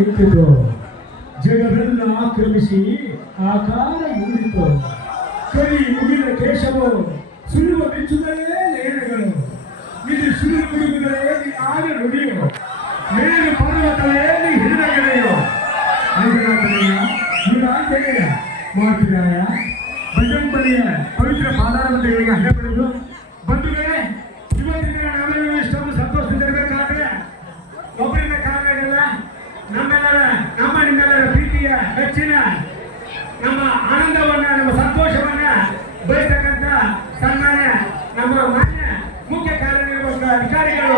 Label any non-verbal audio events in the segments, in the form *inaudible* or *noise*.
ನಿಂತಿತು ಜಗವೆಲ್ಲ ಆಕ್ರಮಿಸಿ ಆಕಾರ ಮೂಡಿತು ಕೈ ಮುಗಿದ ಕೇಶವು ಸುಳುವ ಬಿಚ್ಚುತ್ತಲೇ ನೇರಗಳು ಇದು ಸುಳ್ಳು ಮುಡುಗುತ್ತಲೇ ನೀ ಆಗ ನುಡಿಯು ಮೇಲು ಪರ್ವತವೇ ನೀ ಹಿಡಿದಗೆಳೆಯು ಅಂಜನಾಥನಯ್ಯ ನೀನು ಆಂಜನೇಯ ಮಾಡ್ತಿದ್ದಾಯ ಬಜರಂಬಲಿಯ ಪವಿತ್ರ ಪಾದಾರವತೆಗಳಿಗೆ ಹಣ ಬೆಳೆದು ಬಂಧುಗಳೇ ನಮ್ಮ ಆನಂದವನ್ನ, ನಮ್ಮ ಸಂತೋಷವನ್ನ ಬಯಸ್ತಕ್ಕಂತ ಸನ್ಮಾನ್ಯ, ನಮ್ಮ ಮಾನ್ಯ ಮುಖ್ಯ ಕಾರ್ಯನಿರ್ವಾಹಕ ಅಧಿಕಾರಿಗಳು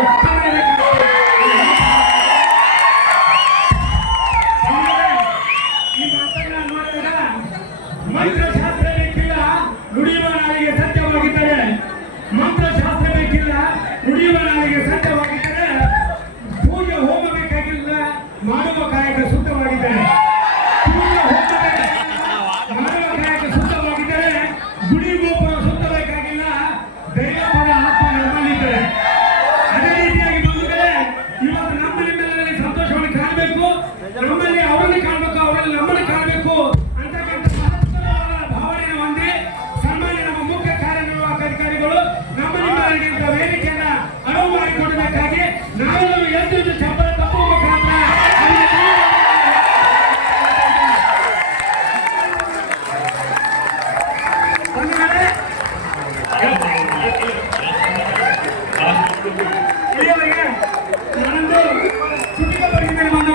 ಮಂತ್ರಶಾಸ್ತ್ರ ಬೇಕಿಲ್ಲ ನುಡಿಯುವ ಸತ್ಯವಾಗಿದ್ದಾರೆ ಸತ್ಯವಾಗಿದ್ದರೆ ಮಂತ್ರಶಾಸ್ತ್ರ ಬೇಕಿಲ್ಲ ನುಡಿಯುವ ನಾಳೆಗೆ ಸತ್ಯವಾಗಿದ್ದರೆ ಇಲ್ಲಿಯವರೆಗೆ ನಾನೊಂದು ಚುಟುಕ ಬರೆದಿದ್ದೇನೆ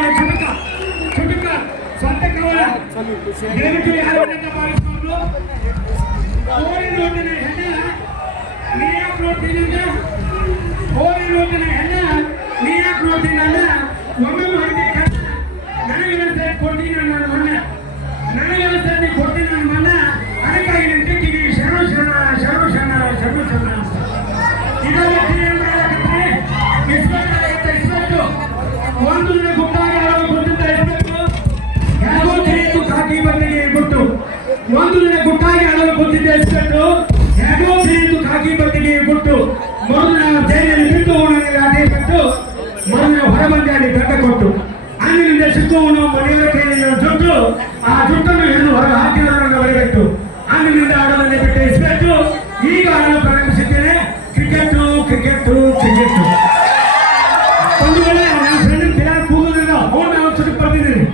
ಬಟ್ಟೆಗೆ ಮೊದಲು ನಾವು ಜೈಲಿನಲ್ಲಿ ಬಿಟ್ಟು ಹೋಗಿ ಅದೇ ಬಿಟ್ಟು ಮರುದಿನ ಹೊರಬಂದೆ ಅಲ್ಲಿ ಬೆಟ್ಟ ಕೊಟ್ಟು. ಅಂದಿನಿಂದ ಸಿಕ್ಕುವನು ಮನೆಯ ಕೈಯಲ್ಲಿ ಜುಟ್ಟು, ಆ ಜುಟ್ಟನ್ನು ಹಿಡಿದು ಹೊರ ಹಾಕಿದವರನ್ನು ಬರಬೇಕು ಅಂದಿನಿಂದ ಆಡಲನ್ನೇ ಬಿಟ್ಟು ಇಸ್ಬೇಕು. ಈಗ ಆಡಲು ಪ್ರಾರಂಭಿಸಿದ್ದೇನೆ ಕ್ರಿಕೆಟ್ ಕ್ರಿಕೆಟ್ ಕ್ರಿಕೆಟ್. ಒಂದು ವೇಳೆ ನನ್ನ ಫ್ರೆಂಡ್ ತಲೆ ಕೂಗೋದ್ರಿಂದ ಅವನು ನಾನು ಚುಟುಕು ಬರ್ತಿದ್ದೀನಿ.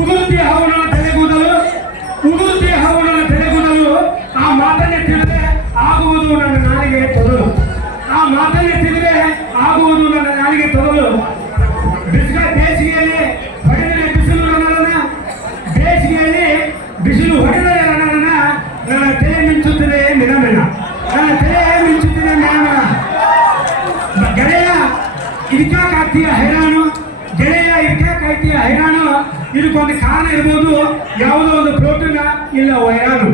ಉಗುರುತಿ ಅವನ ತಲೆಗೂದಲು ಉಗುರುತಿ ಅವನ ತಲೆಗೂದಲು ಆ ಮಾತನ್ನೇ ತಿಳಿದ್ರೆ ಆಗುವುದು ನನ್ನ ಇದಕ್ಕೊಂದು ಕಾರಣ ಇರ್ಬೋದು ಯಾವುದೋ ಒಂದು ಪ್ರೋಟೀನ್ ಇಲ್ಲ ವೈರಾಣು.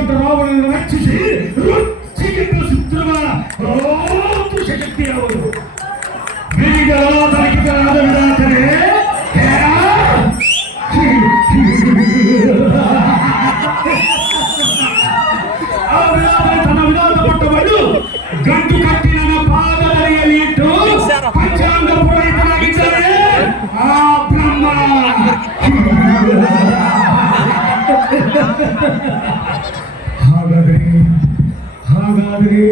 ಎಂಟನೇ ದಶಕದ ರಾವಣನನ್ನು ರಕ್ಷಿಸಿ ರುಚಿಗೆಂದು ಸುತ್ತಿರುವ ರೋಚ ಶಕ್ತಿ ಅವರು ವಿಧಿಗಳಾದ ವಿಧಾತನೆ ಆ ವಿಧಾತನೆ ತನ್ನ ವಿಧಾನ ಪಟ್ಟವನ್ನು ಗಂಟು ಹಾಗಾದರೆ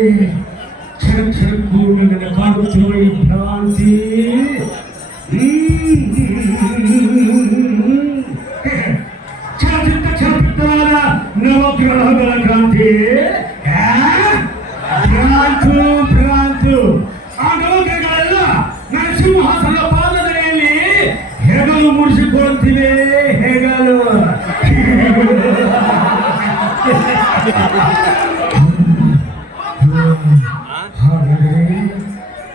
ಕ್ಷಣ ಕ್ಷಣಕ್ಕೂ ನನ್ನ ಈ ಭ್ರಾಂತಿ. ಚಲಚಿತ್ರ ಚಲಚಿತ್ರವಾದ ನವಗ್ರಹಗಳ ಕ್ರಾಂತಿ? ಭ್ರಾಂತು ಭ್ರಾಂತು. ಆ ನವಗ್ರಹಗಳೆಲ್ಲ ನನ್ನ ಸಿಂಹಾಸನದ ಪಾದದಡಿಯಲ್ಲಿ ಹೆಗಲು ಮುಡಿಸಿಕೊಳ್ಳುತ್ತಿವೆ. ಹೆಗಲು. *laughs* ಹಾಗಾದರೆ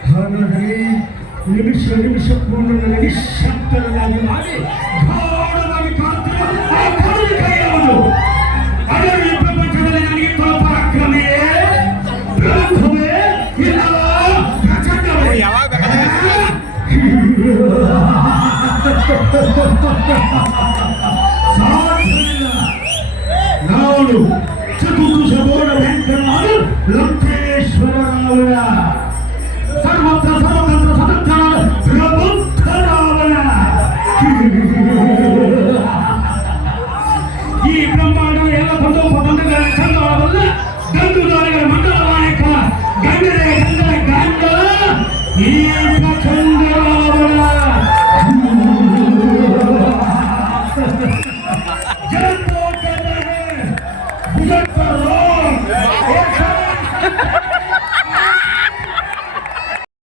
ಹಾಗಾದರೆ ನಿಮಿಷ ನಿಮಿಷಕ್ಕೂ ನನ್ನ ನಿಶಬ್ದನಾಗಿ ಮಾಡಿ ಘೋರವಾಗಿ ಕಾಣುತ್ತಿರುವ ಆ ಅವರು ಈ ಪ್ರಪಂಚದಲ್ಲಿ ನನಗೆ ಪರಾಕ್ರಮೇ ಪ್ರಮುಖವೇ ಇಲ್ಲ ಪ್ರಚಂಡವೇ ಯಾವಾಗ ಸಾಧ್ಯವಿಲ್ಲ ನಾವು ಚತುರ್ದಶ ವೆಂಕಟನಾಡು ಲಂಕೇಶ್ವರ ರಾವಣ విశ్వరంగ సర్వత్ర